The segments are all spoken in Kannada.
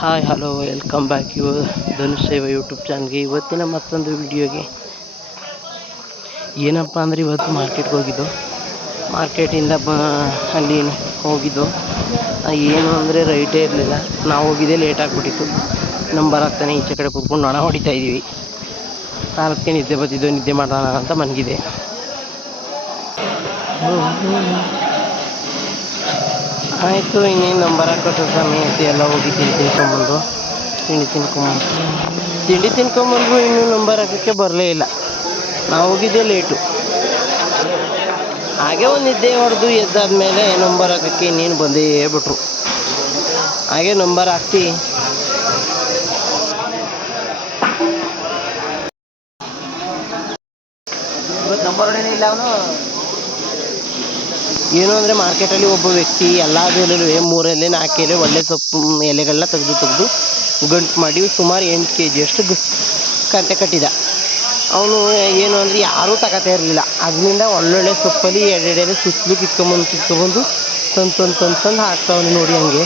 Hi hello welcome back Dhanush ಸೇವಾ ಯೂಟ್ಯೂಬ್ ಚಾನಲ್ಗೆ. ಇವತ್ತಿನ ಮತ್ತೊಂದು ವಿಡಿಯೋಗೆ ಏನಪ್ಪ ಅಂದರೆ ಇವತ್ತು ಮಾರ್ಕೆಟ್ಗೆ ಹೋಗಿದ್ದು. ಮಾರ್ಕೆಟಿಂದ ಅಲ್ಲಿ ಹೋಗಿದ್ದು ಏನು ಅಂದರೆ ರೈಟೇ ಇರಲಿಲ್ಲ. ನಾವು ಹೋಗಿದ್ದೆ ಲೇಟ್ ಆಗಿಬಿಟ್ಟಿತ್ತು. ನಂಬರ್ ಆಗ್ತಾನೆ ಈಚೆ ಕಡೆ ಕೂತ್ಕೊಂಡು ಹಣ ಹೊಡಿತಾ ಇದ್ದೀವಿ. 4ಕ್ಕೆ ನಿದ್ದೆ ಬರ್ತಿದ್ದು, ನಿದ್ದೆ ಮಾಡೋಣ ಅಂತ ಮನಗಿದೆ. ಆಯಿತು, ಇನ್ನೇನು ನಂಬರ್ ಹಾಕೋದು ಸಮಯ ಐತಿ. ಎಲ್ಲ ಹೋಗಿ ತಿಂಡಿ ತಿನ್ಕೊಂಬಂದ್ರು ಇನ್ನೂ ನಂಬರ್ ಹಾಕೋಕ್ಕೆ ಬರಲೇ ಇಲ್ಲ. ನಾವು ಹೋಗಿದ್ದೆ ಲೇಟು. ಹಾಗೆ ಒಂದು ನಿದ್ದೆ ಹೊಡೆದು ಎದ್ದಾದ್ಮೇಲೆ ನಂಬರ್ ಹಾಕೋಕ್ಕೆ ಇನ್ನೇನು ಬಂದೇ ಬಿಟ್ರು. ಹಾಗೆ ನಂಬರ್ ಹಾಕ್ಸಿ ಏನು ಅಂದರೆ ಮಾರ್ಕೆಟಲ್ಲಿ ಒಬ್ಬ ವ್ಯಕ್ತಿ ಎಲ್ಲ ಬೆಲೆಯಲ್ಲೂ 3 ಎಲೆ 4 ಎಲೆ ಒಳ್ಳೆ ಸೊಪ್ಪು ಎಲೆಗಳನ್ನ ತೆಗೆದು ಗಂಟು ಮಾಡಿ ಸುಮಾರು 8 kg ಅಷ್ಟು ಕಂತೆ ಕಟ್ಟಿದ. ಅವನು ಏನು ಅಂದರೆ ಯಾರೂ ತಗೋತಾ ಇರಲಿಲ್ಲ. ಅದರಿಂದ ಒಳ್ಳೊಳ್ಳೆ ಸೊಪ್ಪಲ್ಲಿ 2 ಎಲೆ ಸುತ್ತಲೂ ಕಿತ್ಕೊಂಬಂದು ತಂದು ಹಾಕ್ತಾವನು ನೋಡಿ. ಹಂಗೆ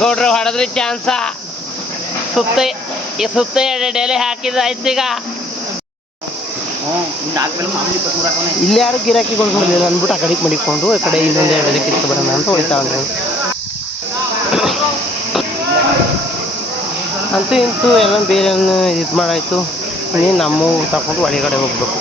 ಗೌಡ್ರು ಹೊಡೆದ್ರಿ ಚಾನ್ಸ. ಸುತ್ತ 2 ಎಲೆ ಹಾಕಿದ್ರೆ ಆಯ್ತು. ಈಗ ಇಲ್ಲಿ ಯಾರು ಗಿರಾಕಿಗಳು ಬರಲಿಲ್ಲ ಅಂದ್ಬಿಟ್ಟು ಆ ಕಡೆಗೆ ಮಡಿಕೊಂಡು ಆ ಕಡೆ ಇನ್ನೊಂದು 2 ಎಲೆ ಕಿತ್ತು ಬರೋಣ ಅಂತ ಹೋಯ್ತಾವನು. ಅಂತೂ ಇಂತೂ ಎಲ್ಲ ಬೇರೆ ಇದು ಮಾಡಾಯ್ತು. ಇನ್ನೇನು ನಮ್ಮ ತಗೊಂಡು ಒಳಗಡೆ ಹೋಗ್ಬೇಕು.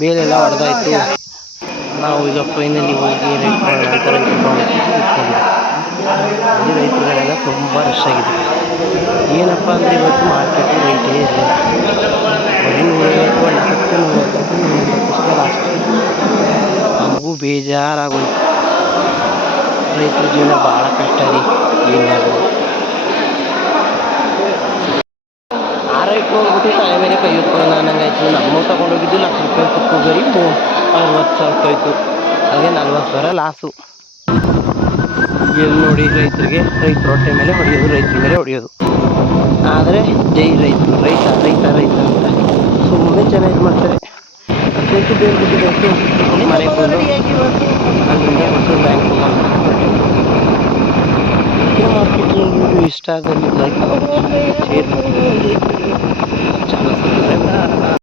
ಬೇಲೆಲ್ಲ ಹೊಡೆದಾಯ್ತು. ನಾವು ಈಗ ಫೈನಲಿ ಹೋಗಿ ರೈತರುಗಳೆಲ್ಲ ತುಂಬ ರಶ್ ಆಗಿದೆ. ಏನಪ್ಪ ಅಂದರೆ ಇವತ್ತು ಮಾರ್ಕೆಟು ರೈಟೇ ಇರಲಿಲ್ಲ. ನಮಗೂ ಬೇಜಾರಾಗೋಯ್ತು. ರೈತರ ಜೀವನ ಭಾಳ ಕಷ್ಟ ರೀ. ಏನಾಗೋದು ಆ ರೈಟ್ ಹೋಗ್ಬಿಟ್ಟು ತಲೆ ಮೇಲೆ ಕೈ ಹೊತ್ಕೊಳ್ಳೋಣ ಅನ್ನಂಗಾಯ್ತು. ನಮ್ಮ ತಗೊಂಡೋಗಿದ್ದು ₹1,00,000 ತುಕ್ಕು ಗರಿ 60,000 ಆಯಿತು. ಹಾಗೆ 40,000 ಲಾಸು. ಎಲ್ಲಿ ನೋಡಿ ರೈತರು ಹೊಟ್ಟೆ ಮೇಲೆ ಹೊಡೆಯೋದು, ರೈತರ ಮೇಲೆ ಹೊಡೆಯೋದು. ಆದರೆ ಜೈ ರೈತರು, ರೈತ ಅಂತ ಸುಮ್ಮನೆ ಜನ ಇದು ಮಾಡ್ತಾರೆ. ಅದಕ್ಕೆ ಬೇರ್ಬಿಟ್ಟು ಮನೆಗೆ ಬಂದು ಅಲ್ಲಿಂದ ಹೊಸ ಬ್ಯಾಂಕ್ ಮಾರ್ಕೆಟಿಂಗ್ ವಿಡಿಯೋ ಇಷ್ಟ ಆದಲ್ಲಿ ಲೈಕ್ ಮಾಡಿ, ಶೇರ್ ಮಾಡಿ, ಚಾನಲ್ ಸಬ್ಸ್ಕ್ರೈಬ್ ಮಾಡಿ.